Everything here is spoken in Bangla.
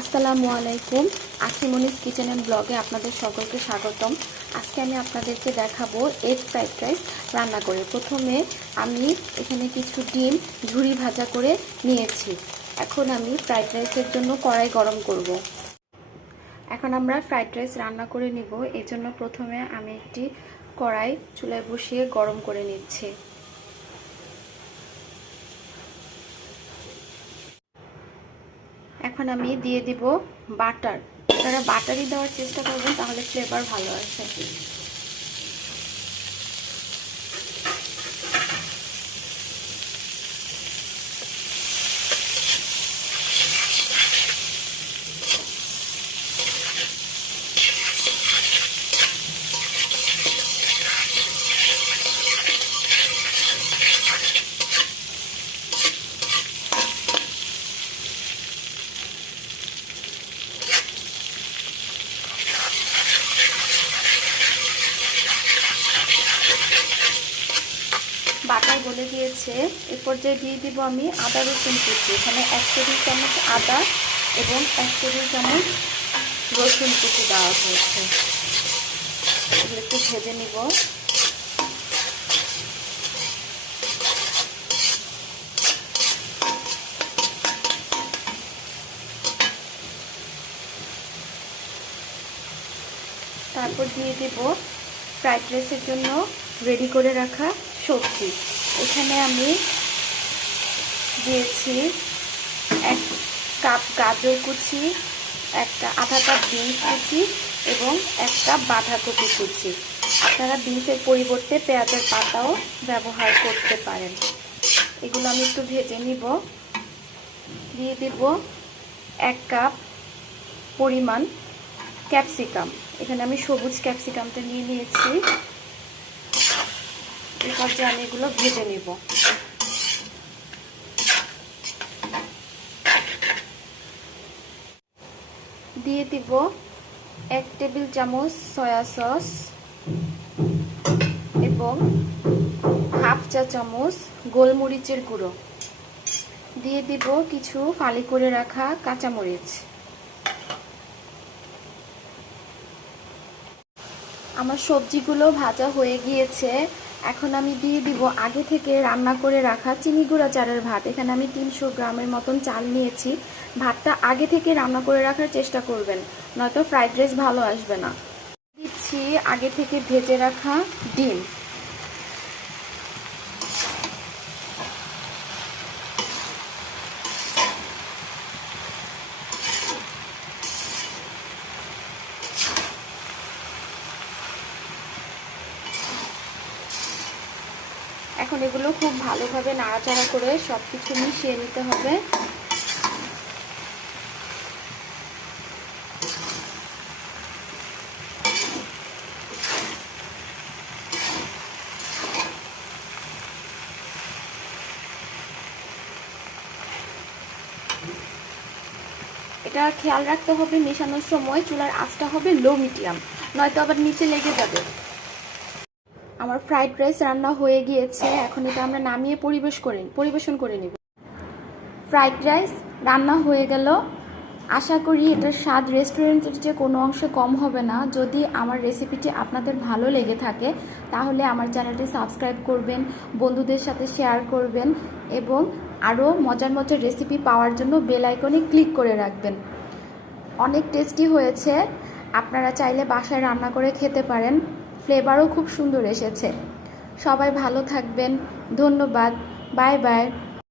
আসসালামু আলাইকুম আখিমনিস কিচেন অ্যান্ড ব্লগে আপনাদের সকলকে স্বাগতম। আজকে আমি আপনাদেরকে দেখাবো এগ ফ্রাইড রাইস রান্না করে। প্রথমে আমি এখানে কিছু ডিম ঝুড়ি ভাজা করে নিয়েছি। এখন আমি ফ্রাইড রাইসের জন্য কড়াই গরম করব। এখন আমরা ফ্রাইড রাইস রান্না করে নিব। এই জন্য প্রথমে আমি একটি কড়াই চুলায় বসিয়ে গরম করে নিচ্ছি। এখন আমি দিয়ে দিব বাটার। আপনারা বাটারই দেওয়ার চেষ্টা করবেন তাহলে ফ্লেভার ভালো আসে বাটার বলে দিয়েছে, এ পর্যায়ে দিয়ে দিব আমি আদা রসুন কুচি। এখানে এক টেবিল চামচ আদা এবং এক টেবিল চামচ রসুন কুচি দেওয়া হয়েছে। একটু ভেজে নিব। তারপর দিয়ে দেব ফ্রাইড রাইসের জন্য রেডি করে রাখা সবজি এখানে আমি দিয়েছি এক কাপ গাজর কুচি, একটা আধা কাপ বিনস কুচি এবং এক কাপ বাঁধাকপি কুচি। আপনারা বিনসের পরিবর্তে পেঁয়াজের পাতাও ব্যবহার করতে পারেন। এগুলো আমি একটু ভেজে নিব। দিয়ে দেব এক কাপ পরিমাণ ক্যাপসিকাম। এখানে আমি সবুজ ক্যাপসিকামটা নিয়ে নিয়েছি। যে আমি এগুলো ভেজে নেব। দিয়ে দিব এক টেবিল চামচ সয়া সস এবং হাফ চা চামচ গোলমরিচের গুঁড়ো। দিয়ে দিব কিছু ফালি করে রাখা কাঁচামরিচ। আমার সবজিগুলো ভাজা হয়ে গিয়েছে। এখন আমি দিয়ে দিব আগে থেকে রান্না করে রাখা চিনি গুঁড়া চালের ভাত। এখানে আমি তিনশো গ্রামের মতন চাল নিয়েছি। ভাতটা আগে থেকে রান্না করে রাখার চেষ্টা করবেন, নয়তো ফ্রাইড রাইস ভালো আসবে না। দিচ্ছি আগে থেকে ভেজে রাখা ডিম। এখন এগুলো খুব ভালোভাবে নাড়াচাড়া করে সব কিছু মিশিয়ে নিতে হবে। এটা খেয়াল রাখতে হবে মেশানোর সময় চুলার আঁচটা হবে লো মিডিয়াম, নয়তো আবার নিচে লেগে যাবে। আমার ফ্রাইড রাইস রান্না হয়ে গিয়েছে। এখন এটা আমরা নামিয়ে পরিবেশ করে পরিবেশন করে নিব। ফ্রাইড রাইস রান্না হয়ে গেল। আশা করি এটার স্বাদ রেস্টুরেন্টের যে কোনো অংশে কম হবে না। যদি আমার রেসিপিটি আপনাদের ভালো লেগে থাকে, তাহলে আমার চ্যানেলটি সাবস্ক্রাইব করবেন, বন্ধুদের সাথে শেয়ার করবেন এবং আরও মজার মজার রেসিপি পাওয়ার জন্য বেল আইকনে ক্লিক করে রাখবেন। অনেক টেস্টি হয়েছে। আপনারা চাইলে বাসায় রান্না করে খেতে পারেন। ফ্লেভারও খুব সুন্দর এসেছে। সবাই ভালো থাকবেন। ধন্যবাদ। Bye bye.